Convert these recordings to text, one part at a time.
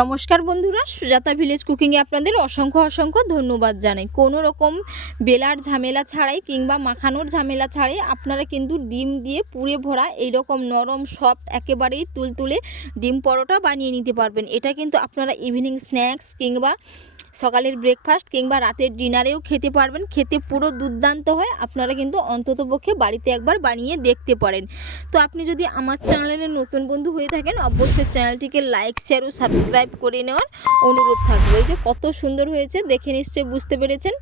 নমস্কার বন্ধুরা, সুজাতা ভিলেজ কুকিংয়ে আপনাদের অসংখ্য অসংখ্য ধন্যবাদ জানাই। কোনো রকম বেলার ঝামেলা ছাড়াই কিংবা মাখানোর ঝামেলা ছাড়াই আপনারা কিন্তু ডিম দিয়ে পুড়ে ভরা এইরকম নরম, সফট, একেবারেই তুলতুলে ডিম পরোটা বানিয়ে নিতে পারবেন। এটা কিন্তু আপনারা ইভিনিং স্ন্যাক্স কিংবা সকালের ব্রেকফাস্ট কিংবা রাতের ডিনারেও খেতে পারবেন। খেতে পুরো দুর্দান্ত হয়। আপনারা কিন্তু অন্ততপক্ষে বাড়িতে একবার বানিয়ে দেখতে পারেন। তো আপনি যদি আমার চ্যানেলে নতুন বন্ধু হয়ে থাকেন, অবশ্যই চ্যানেলটিকে লাইক শেয়ার ও সাবস্ক্রাইব করে নেওয়ার অনুরোধ থাকবে। এই যে কত সুন্দর হয়েছে, দেখে নিশ্চয়ই বুঝতে পেরেছেন।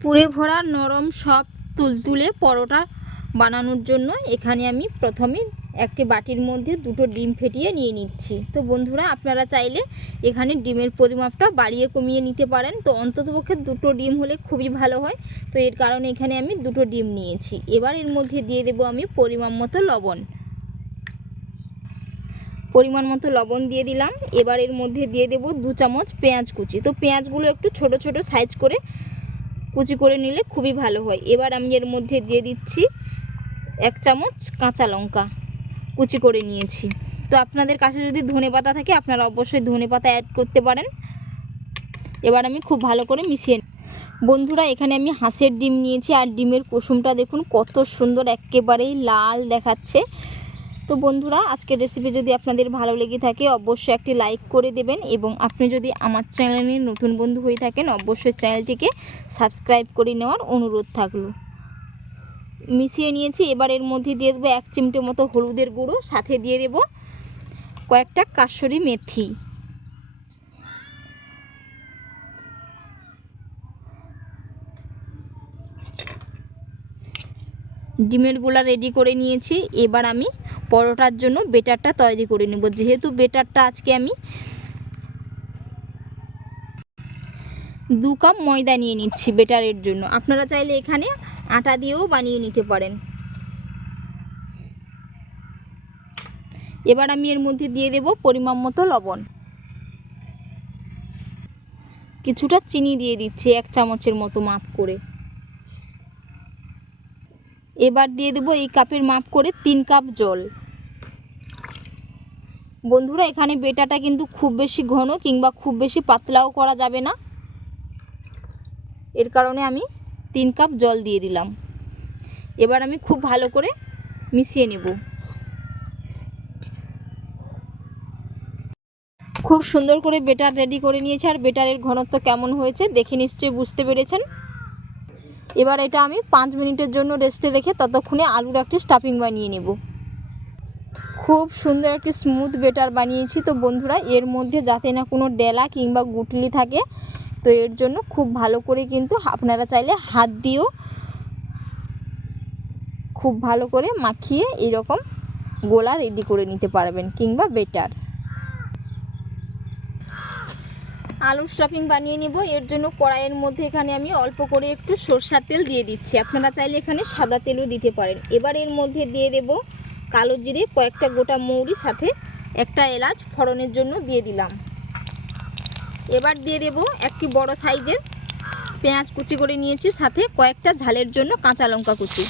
পুরে ভরা নরম সব তুলতুলে পরোটা বানানোর জন্য এখানে আমি প্রথমে একটি বাটির মধ্যে দুটো ডিম ফেটিয়ে নিয়ে নিচ্ছি। তো বন্ধুরা, আপনারা চাইলে এখানে ডিমের পরিমাপটা বাড়িয়ে কমিয়ে নিতে পারেন। তো অন্ততপক্ষে দুটো ডিম হলে খুবই ভালো হয়। তো এর কারণে এখানে আমি দুটো ডিম নিয়েছি। এবার এর মধ্যে দিয়ে দেবো আমি পরিমাণ মতো লবণ। পরিমাণ মতো লবণ দিয়ে দিলাম। এবার এর মধ্যে দিয়ে দেবো দু চামচ পেঁয়াজ কুচি। তো পেঁয়াজগুলো একটু ছোট ছোট সাইজ করে কুচি করে নিলে খুবই ভালো হয়। এবার আমি এর মধ্যে দিয়ে দিচ্ছি এক চামচ কাঁচা লঙ্কা কুচি করে নিয়েছি। তো আপনাদের কাছে যদি ধনে পাতা থাকে, আপনারা অবশ্যই ধনে পাতা অ্যাড করতে পারেন। এবার আমি খুব ভালো করে মিশিয়ে। বন্ধুরা, এখানে আমি হাঁসের ডিম নিয়েছি, আর ডিমের কুসুমটা দেখুন কত সুন্দর একেবারেই লাল দেখাচ্ছে। তো বন্ধুরা, আজকের রেসিপি যদি আপনাদের ভালো লেগে থাকে, অবশ্যই একটি লাইক করে দেবেন। এবং আপনি যদি আমার চ্যানেলে নতুন বন্ধু হয়ে থাকেন, অবশ্যই চ্যানেলটিকে সাবস্ক্রাইব করে নেওয়ার অনুরোধ থাকল। মিশিয়ে নিয়েছি। এবার এর মধ্যে দিয়ে দেবো এক চিমটে মতো হলুদের গুঁড়ো, সাথে দিয়ে দেব কয়েকটা কাশরি মেথি। ডিমের গোলা রেডি করে নিয়েছি। এবার আমি পরোটার জন্য বেটারটা তৈরি করে নেব। যেহেতু বেটারটা আজকে আমি দু কাপ ময়দা নিয়ে নিচ্ছি বেটারের জন্য। আপনারা চাইলে এখানে আটা দিয়েও বানিয়ে নিতে পারেন। এবার আমি এর মধ্যে দিয়ে দেব পরিমাণ মতো লবণ। কিছুটা চিনি দিয়ে দিচ্ছি এক চামচের মতো মাপ করে। এবার দিয়ে দেবো এই কাপের মাপ করে তিন কাপ জল। বন্ধুরা, এখানে বেটাটা কিন্তু খুব বেশি ঘন কিংবা খুব বেশি পাতলাও করা যাবে না। এর কারণে আমি তিন কাপ জল দিয়ে দিলাম। এবার আমি খুব ভালো করে মিশিয়ে নেব। খুব সুন্দর করে বেটার রেডি করে নিয়েছি আর বেটারের ঘনত্ব কেমন হয়েছে দেখে নিশ্চয়ই বুঝতে পেরেছেন। এবার এটা আমি পাঁচ মিনিটের জন্য রেস্টে রেখে ততক্ষণে আলুর একটি স্টাফিং বানিয়ে নেব। খুব সুন্দর একটি স্মুথ বেটার বানিয়েছি। তো বন্ধুরা, এর মধ্যে যাতে না কোনো ডেলা কিংবা গুটলি থাকে তো এর জন্য খুব ভালো করে কিন্তু আপনারা চাইলে হাত দিয়েও খুব ভালো করে মাখিয়ে এরকম গোলা রেডি করে নিতে পারবেন কিংবা বেটার। আলু স্টাফিং বানিয়ে নিব। এর জন্য কড়াইয়ের মধ্যে এখানে আমি অল্প করে একটু সরষার তেল দিয়ে দিচ্ছি। আপনারা চাইলে এখানে সাদা তেলও দিতে পারেন। এবার এর মধ্যে দিয়ে দেব কালো জিরে, কয়েকটা গোটা মৌরি, সাথে একটা এলাচ ফড়নের জন্য দিয়ে দিলাম। এবার দিয়ে দেব একটি বড় সাইজের পেঁয়াজ কুচি করে নিয়েছি, সাথে কয়েকটা ঝালের জন্য কাঁচা লঙ্কা কুচি।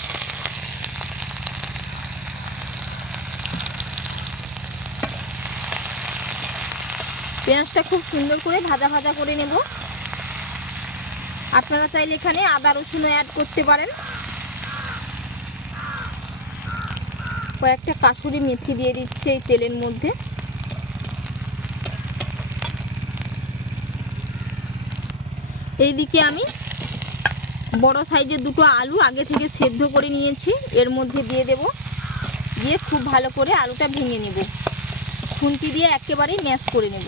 পেঁয়াজটা খুব সুন্দর করে ভাজা ভাজা করে নেব। আপনারা চাইলে এখানে আদা রসুনও অ্যাড করতে পারেন। কয়েকটা কাসুরি মেথি দিয়ে দিচ্ছে এই তেলের মধ্যে। এইদিকে আমি বড় সাইজের দুটো আলু আগে থেকে সেদ্ধ করে নিয়েছি। এর মধ্যে দিয়ে দেব। দিয়ে খুব ভালো করে আলুটা ভেঙে নেব। খুন্তি দিয়ে একেবারেই ম্যাশ করে নেব।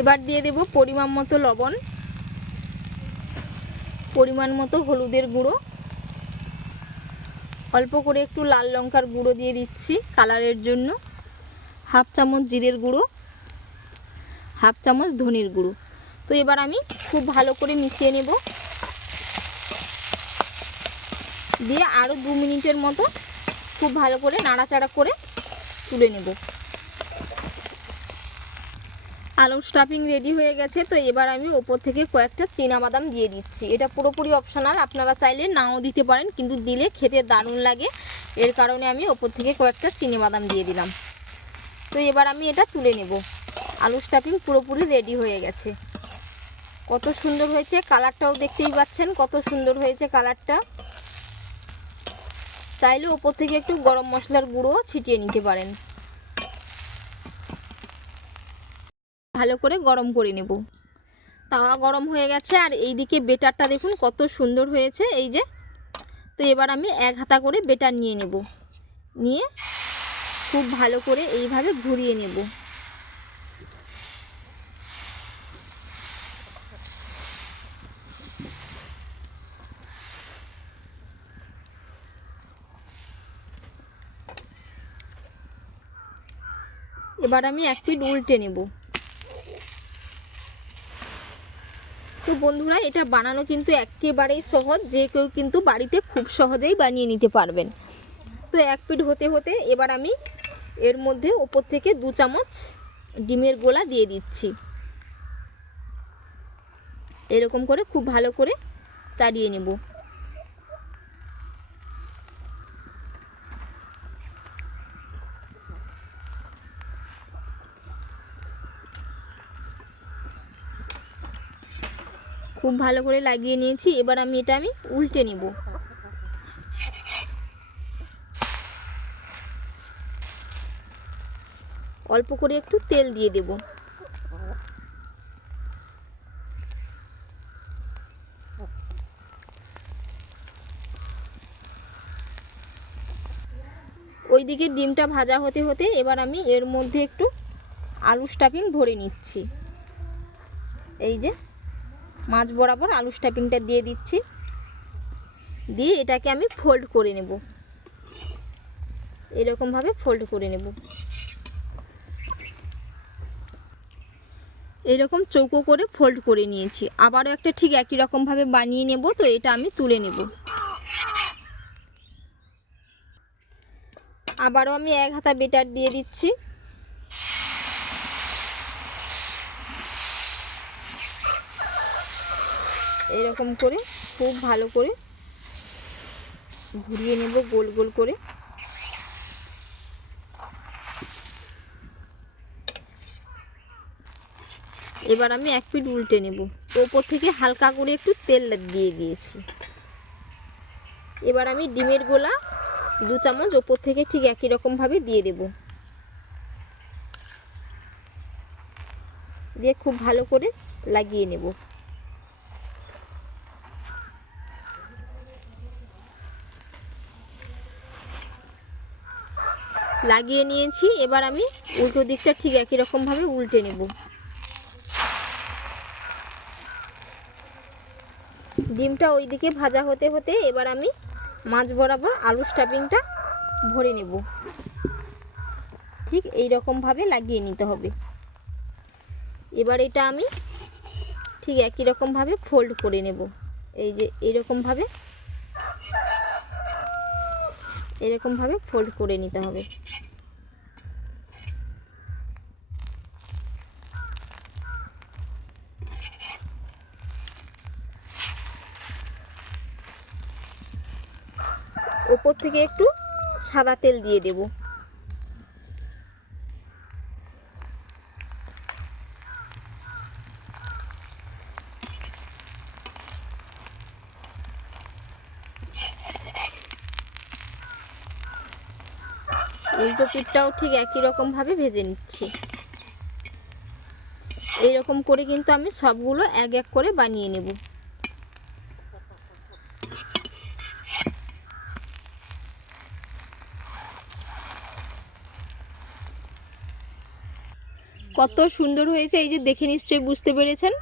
এবার দিয়ে দেব পরিমাণ মতো লবণ, পরিমাণ মতো হলুদের গুঁড়ো। অল্প করে একটু লাল লঙ্কার গুঁড়ো দিয়ে দিচ্ছি কালারের জন্য। হাফ চামচ জিরের গুঁড়ো, হাফ চামচ ধনির গুঁড়ো। তো এবার আমি খুব ভালো করে মিশিয়ে নেব। দিয়ে আরও দু মিনিটের মতো খুব ভালো করে নাড়াচাড়া করে তুলে নেব। আলুর স্টাফিং রেডি হয়ে গেছে, তো এবার আমি ওপর থেকে কয়েকটা বাদাম দিয়ে দিচ্ছি। এটা পুরোপুরি অপশনাল আপনারা চাইলে নাও দিতে পারেন, কিন্তু দিলে খেতে দারুণ লাগে। এর কারণে আমি ওপর থেকে কয়েকটা বাদাম দিয়ে দিলাম। তো এবার আমি এটা তুলে নেব। আলু স্টাফিং পুরোপুরি রেডি হয়ে গেছে। কত সুন্দর হয়েছে কালারটাও দেখতেই পাচ্ছেন, কত সুন্দর হয়েছে কালারটা চাইলে ওপর থেকে একটু গরম মশলার গুঁড়ো ছিটিয়ে নিতে পারেন। ভালো করে গরম করে নেব। তাওয়া গরম হয়ে গেছে আর এইদিকে বেটারটা দেখুন কত সুন্দর হয়েছে, এই যে। তো এবার আমি এক হাতা করে বেটার নিয়ে নেব। নিয়ে খুব ভালো করে এইভাবে ঘুরিয়ে নেব। এবার আমি এক পিঠ উল্টে নেব। বন্ধুরা, এটা বানানো কিন্তু একেবারেই সহজ। যে কেউ কিন্তু বাড়িতে খুব সহজেই বানিয়ে নিতে পারবেন। তো এক পিট হতে হতে এবার আমি এর মধ্যে ওপর থেকে দু চামচ ডিমের গোলা দিয়ে দিচ্ছি। এরকম করে খুব ভালো করে চাড়িয়ে নেব। খুব ভালো করে লাগিয়ে নিয়েছি। এবার আমি এটা আমি উল্টে নেব। অল্প করে একটু তেল দিয়ে দেব। ওইদিকে ডিমটা ভাজা হতে হতে এবার আমি এর মধ্যে একটু আলু স্টাফিং ভরে নিচ্ছি। এই যে মাছ বরাবর আলু স্টাফিংটা দিয়ে দিচ্ছি। দিয়ে এটাকে আমি ফোল্ড করে নেব। এরকমভাবে ফোল্ড করে নেব। এরকম চৌকো করে ফোল্ড করে নিয়েছি। আবারও একটা ঠিক একই রকমভাবে বানিয়ে নেব, তো এটা আমি তুলে নেব। আবারও আমি এক হাতা বেটার দিয়ে দিচ্ছি। এরকম করে, খুব ভালো করে ঘুরিয়ে নেব, গোল গোল করে। এবার আমি এক পিট উল্টে নেব। ওপর থেকে হালকা করে একটু তেল দিয়ে দিয়েছি। এবার আমি ডিমের গোলা দু চামচ ওপর থেকে ঠিক একই রকমভাবে দিয়ে দেব। দিয়ে খুব ভালো করে লাগিয়ে নেব। লাগিয়ে নিয়েছি। এবার আমি উল্টো দিকটা ঠিক একই রকমভাবে উল্টে নেব। ডিমটা ওই দিকে ভাজা হতে হতে এবার আমি মাছ বরাবর আলু স্টাফিংটা ভরে নেব। ঠিক এই রকমভাবে লাগিয়ে নিতে হবে। এবার এটা আমি ঠিক একই রকমভাবে ফোল্ড করে নেব। এই যে এইরকমভাবে এরকমভাবে ফোল্ড করে নিতে হবে। ওপর থেকে একটু সাদা তেল দিয়ে দেব উল্টো পিঠটাও ঠিক একই রকমভাবে ভেজে নিচ্ছি। এইরকম করে কিন্তু আমি সবগুলো এক এক করে বানিয়ে নেব। কত সুন্দর হয়েছে, এই যে দেখে নিশ্চয়ই বুঝতে পেরেছেন।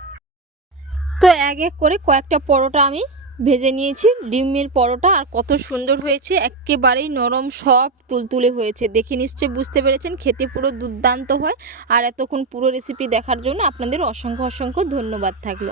তো এক এক করে কয়েকটা পরোটা আমি ভেজে নিয়েছি। ডিমের পরোটা আর কত সুন্দর হয়েছে। একেবারেই নরম সব তুলতুলে হয়েছে। দেখে নিশ্চয় বুঝতে পেরেছেন, খেতে পুরো দুর্দান্ত হয়। আর এতক্ষণ পুরো রেসিপি দেখার জন্য আপনাদের অসংখ্য অসংখ্য ধন্যবাদ থাকল।